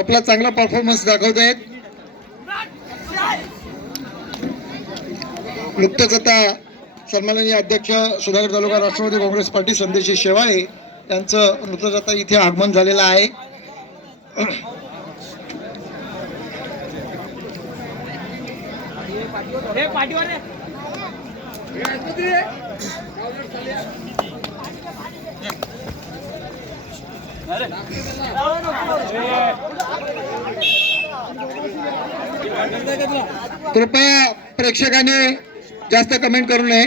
आपला चांगला परफॉर्मन्स दाखवत आहेत. नुकतंच आता सन्माननीय अध्यक्ष सुधागड तालुका राष्ट्रवादी काँग्रेस पार्टी संदेशी शेवाळे यांचं नुकतंच आता इथे आगमन झालेलं आहे. कृपया प्रेक्षकांनी जास्त कमेंट करू नये.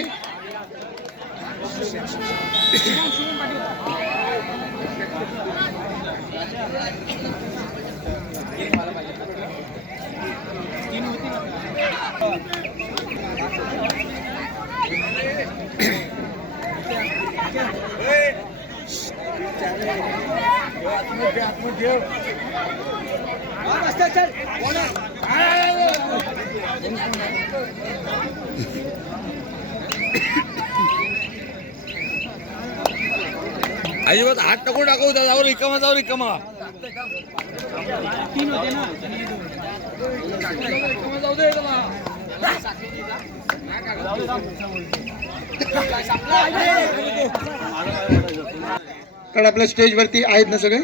अजिबात हात टाकू टाकू जाऊ रिकामा जाऊ रिकामा जाऊ दे कारण आपल्या स्टेजवरती आहेत ना सगळे,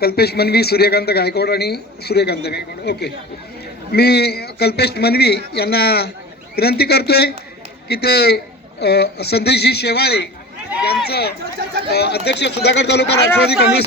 कल्पेश मनवी, सूर्यकांत गायकवाड आणि सूर्यकांत गायकवाड. ओके, मी कल्पेश मनवी यांना विनंती करतोय की ते संदेशजी शेवाळे यांचं अध्यक्ष सुधागड तालुका राष्ट्रवादी काँग्रेस